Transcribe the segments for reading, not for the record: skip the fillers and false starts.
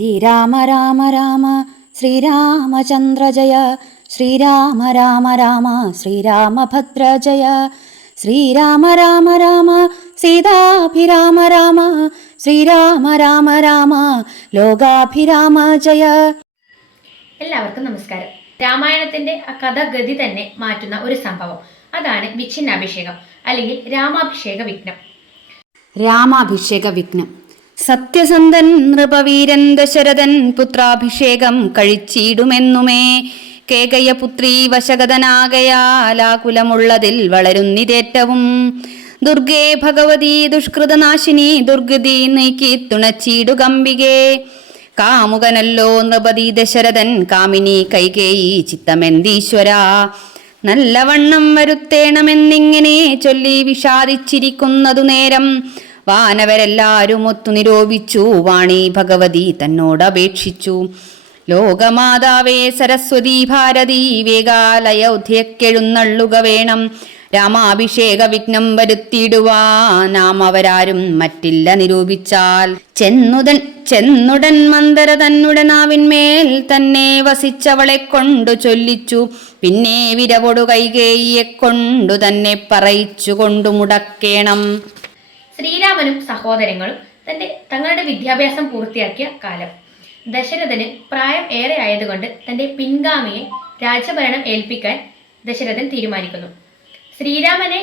ശ്രീരാമ രാമ രാമ ശ്രീരാമചന്ദ്ര ജയ ശ്രീരാമ രാമ രാമ ശ്രീരാമഭദ്ര ജയ ശ്രീരാമ രാമ രാമ സീതാഭിരാമ രാമ ശ്രീരാമ രാമ രാമ ലോകാഭിരാമ ജയ. എല്ലാവർക്കും നമസ്കാരം. രാമായണത്തിന്റെ കഥഗതി തന്നെ മാറ്റുന്ന ഒരു സംഭവം, അതാണ് വിച്ഛിന്നാഭിഷേകം അല്ലെങ്കിൽ രാമാഭിഷേക വിഘ്നം. രാമാഭിഷേക വിഘ്നം. സത്യസന്ധൻ നൃപവീരൻ ദശരഥൻ പുത്രാഭിഷേകം കഴിച്ചിടുമെന്നുമേ കേകയപുത്രീ വശഗതനാകയാലാകുലമുള്ളതിൽ വളരുന്നിതേറ്റവും. ദുർഗേ ഭഗവതി ദുഷ്കൃതനാശിനി ദുർഗതി നീക്കി തുണച്ചിടുകമ്പികേ. കാമുകനല്ലോ നൃപതി ദശരഥൻ കാമിനി കൈകേയി ചിത്തമെന്തീശ്വര. നല്ലവണ്ണം വരുത്തേണമെന്നിങ്ങനെ ചൊല്ലി വിഷാദിച്ചിരിക്കുന്നതു നേരം വാനവരെല്ലാരും ഒത്തു നിരോപിച്ചു. വാണി ഭഗവതി തന്നോടപേക്ഷിച്ചു, ലോകമാതാവേ സരസ്വതി ഭാരതി വേഗാലയോധ്യക്കെഴുന്നള്ളുക വേണം. രാമാഭിഷേക വിഘ്നം വരുത്തിയിടുവാൻ നാം അവരാരും മറ്റില്ല നിരൂപിച്ചാൽ. ചെന്നുടൻ മന്ദര തന്നുടെ നാവിന്മേൽ തന്നെ വസിച്ചവളെ കൊണ്ടു ചൊല്ലിച്ചു. പിന്നെ വിരവൊടു കൈകേയിയെ കൊണ്ടു തന്നെ പറയിച്ചു കൊണ്ടു മുടക്കേണം. ശ്രീരാമനും സഹോദരങ്ങളും തങ്ങളുടെ വിദ്യാഭ്യാസം പൂർത്തിയാക്കിയ കാലം. ദശരഥന് പ്രായം ഏറെ ആയതുകൊണ്ട് തന്റെ പിൻഗാമിയെ രാജഭരണം ഏൽപ്പിക്കാൻ ദശരഥൻ തീരുമാനിക്കുന്നു. ശ്രീരാമനെ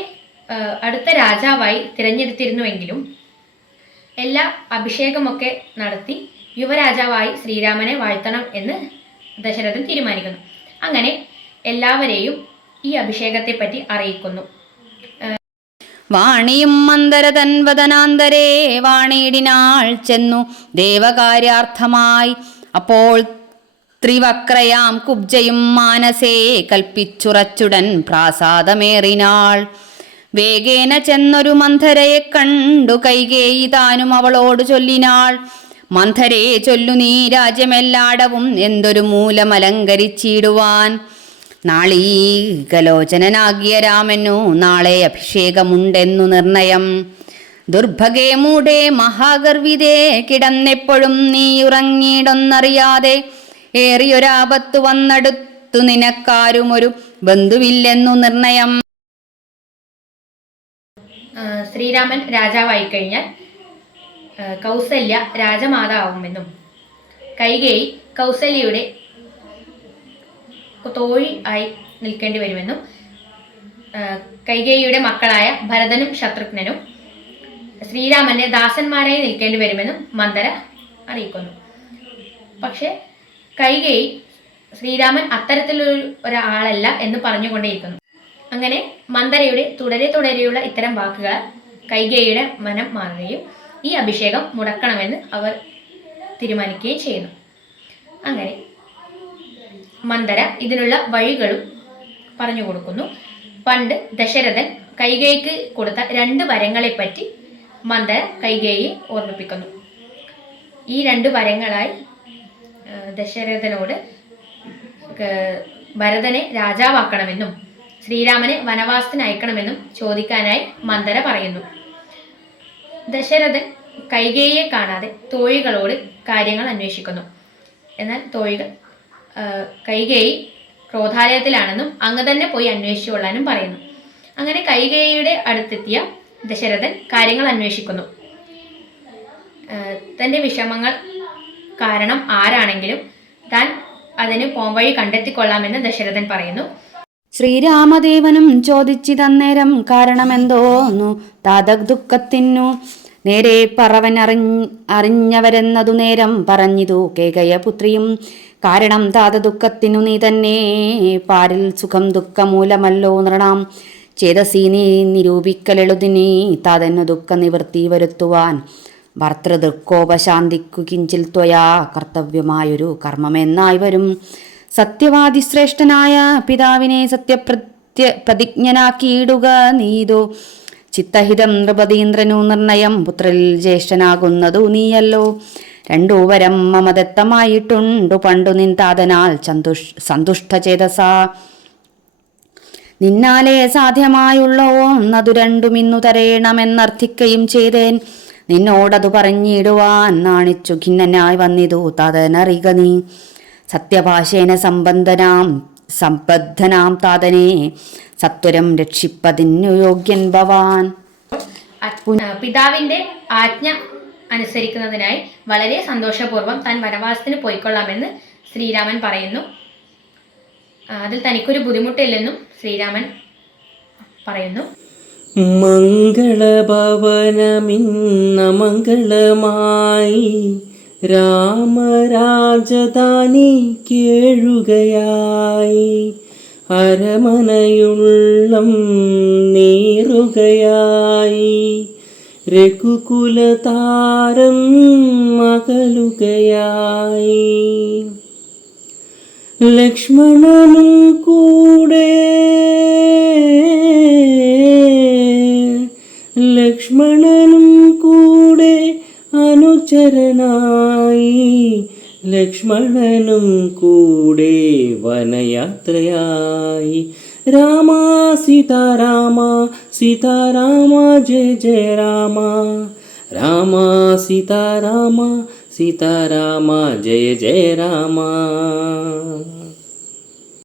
അടുത്ത രാജാവായി തിരഞ്ഞെടുത്തിരുന്നുവെങ്കിലും എല്ലാ അഭിഷേകമൊക്കെ നടത്തി യുവരാജാവായി ശ്രീരാമനെ വാഴ്ത്തണം എന്ന് ദശരഥൻ തീരുമാനിക്കുന്നു. അങ്ങനെ എല്ലാവരെയും ഈ അഭിഷേകത്തെപ്പറ്റി അറിയിക്കുന്നു. വാണിയും മന്ദരതൻ വദനാന്തരേ വാണിയിടിനാൾ ചെന്നു ദേവകാര്യാർത്ഥമായി. അപ്പോൾ ത്രിവക്രയാം കുബ്ജയും മാനസേ കൽപ്പിച്ചുറച്ചുടൻ പ്രാസാദമേറിനാൾ. വേഗേന ചെന്നൊരു മന്ധരയെ കണ്ടു കൈകേയി താനും അവളോട് ചൊല്ലിനാൾ. മന്ധരേ ചൊല്ലു നീ രാജ്യമെല്ലാടവും എന്തൊരു മൂലമലങ്കരിച്ചിടുവാൻ. നാളീകലോചനാകിയ രാമനു നാളെ അഭിഷേകമുണ്ടെന്നു നിർണയം. ദുർഭഗേ മൂഢേ മഹാഗർവിതേ കിടന്നെപ്പോഴും നീ ഉറങ്ങിയിടൊന്നറിയാതെ. ഏറിയൊരാപത്തു വന്നെടുത്തു നിനക്കാരും ഒരു ബന്ധുവില്ലെന്നു നിർണയം. ശ്രീരാമൻ രാജാവായി കഴിഞ്ഞാൽ കൗസല്യ രാജമാതാവുമെന്നും കൈകേയി കൗസല്യയുടെ തോഴി ആയി നിൽക്കേണ്ടി വരുമെന്നും കൈകേയിയുടെ മക്കളായ ഭരതനും ശത്രുഘ്നനും ശ്രീരാമന്റെ ദാസന്മാരായി നിൽക്കേണ്ടി വരുമെന്നും മന്ദര അറിയിക്കുന്നു. പക്ഷെ കൈകേയി ശ്രീരാമൻ ഒരാളല്ല എന്ന് പറഞ്ഞുകൊണ്ടേയിരിക്കുന്നു. അങ്ങനെ മന്ദരയുടെ തുടരെയുള്ള ഇത്തരം വാക്കുകൾ കൈകേയിയുടെ മനം മാറുകയും ഈ അഭിഷേകം മുടക്കണമെന്ന് അവർ തീരുമാനിക്കുകയും ചെയ്യുന്നു. അങ്ങനെ മന്ദര ഇതിനുള്ള വഴികളും പറഞ്ഞു കൊടുക്കുന്നു. പണ്ട് ദശരഥൻ കൈകേയിക്ക് കൊടുത്ത 2 വരങ്ങളെപ്പറ്റി മന്ദര കൈകേയിയെ ഓർമ്മിപ്പിക്കുന്നു. ഈ 2 വരങ്ങളായി ദശരഥനോട് ഭരതനെ രാജാവാക്കണമെന്നും ശ്രീരാമനെ വനവാസത്തിന് അയക്കണമെന്നും ചോദിക്കാനായി മന്ദര പറയുന്നു. ദശരഥൻ കൈകേയിയെ കാണാതെ തോഴികളോട് കാര്യങ്ങൾ അന്വേഷിക്കുന്നു. എന്നാൽ തോഴികൾ കൈകേയി ക്രോധാലയത്തിലാണെന്നും അങ്ങ് തന്നെ പോയി അന്വേഷിച്ചു കൊള്ളാനും പറയുന്നു. അങ്ങനെ കൈകേയിയുടെ അടുത്തെത്തിയ ദശരഥൻ കാര്യങ്ങൾ അന്വേഷിക്കുന്നു. തൻ്റെ വിഷമങ്ങൾ കാരണം ആരാണെങ്കിലും താൻ അതിന് പോംവഴി കണ്ടെത്തിക്കൊള്ളാമെന്ന് ദശരഥൻ പറയുന്നു. ശ്രീരാമദേവനും ചോദിച്ചിതന്നേരം കാരണമെന്തോന്നു താതക് ദുഃഖത്തിനു. നേരെ പറവൻ അറിഞ്ഞവരെന്നതു നേരം പറഞ്ഞിതു കേകയപുത്രിയും. കാരണം താത ദുഃഖത്തിനു നീ തന്നെ പാരിൽ സുഖം ദുഃഖമൂലമല്ലോ നൃണാം. ചേതസീ നീ നിരൂപിക്കലെളുതിനി താതന്നു ദുഃഖ നിവൃത്തി വരുത്തുവാൻ. ഭർത്തൃദുഃഖോപശാന്തിക്കു കിഞ്ചിൽ ത്വയാ കർത്തവ്യമായൊരു കർമ്മമെന്നായി വരും. സത്യവാദി ശ്രേഷ്ഠനായ പിതാവിനെ പ്രതിജ്ഞനാക്കിയിടുക നീതോ. ചിത്തഹിതം നൃപതീന്ദ്രനു നിർണയം പുത്രൽ ജ്യേഷ്ഠനാകുന്നതു നീയല്ലോ. 2 വരം മമദത്തമായിട്ടുണ്ടു പണ്ടു നിൻ താതനാൽ സന്തുഷ്ടചേതസ. നിന്നാലേ സാധ്യമായുള്ളവോ എന്നതു 2 ഇന്നു തരേണമെന്നർത്ഥിക്കുകയും ചെയ്തേൻ. നിന്നോടതു പറഞ്ഞിടുവാൻ നാണിച്ചു ഖിന്നനായി വന്നിതു താതനറിക നീ. സത്യഭാഷേന സംബദ്ധനാം താതനെ സത്വരം രക്ഷിപ്പതിനു യോഗ്യൻ ഭവാൻ. പിതാവിന്റെ ആജ്ഞ അനുസരിക്കുന്നതിനായി വളരെ സന്തോഷപൂർവ്വം താൻ വനവാസത്തിന് പോയിക്കൊള്ളാമെന്ന് ശ്രീരാമൻ പറയുന്നു. അതിൽ തനിക്കൊരു ബുദ്ധിമുട്ടില്ലെന്നും ശ്രീരാമൻ പറയുന്നു. മംഗളഭവനമിന്ന മംഗളമായി രാമരാജധാനി കേഴുകയായി. അരമനയുള്ളം നീറുകയായി. രഘുകുലതാരം അകലുകയായി. ലക്ഷ്മണനും കൂടെ അനുചരനായി. ലക്ഷ്മണനും കൂടെ വനയാത്രയായി. രാമ സീതാരാമ സീതാരാമ ജയ ജയ രാമ. രാമ സീതാരാമ സീതാരാമ ജയ ജയ രാമ.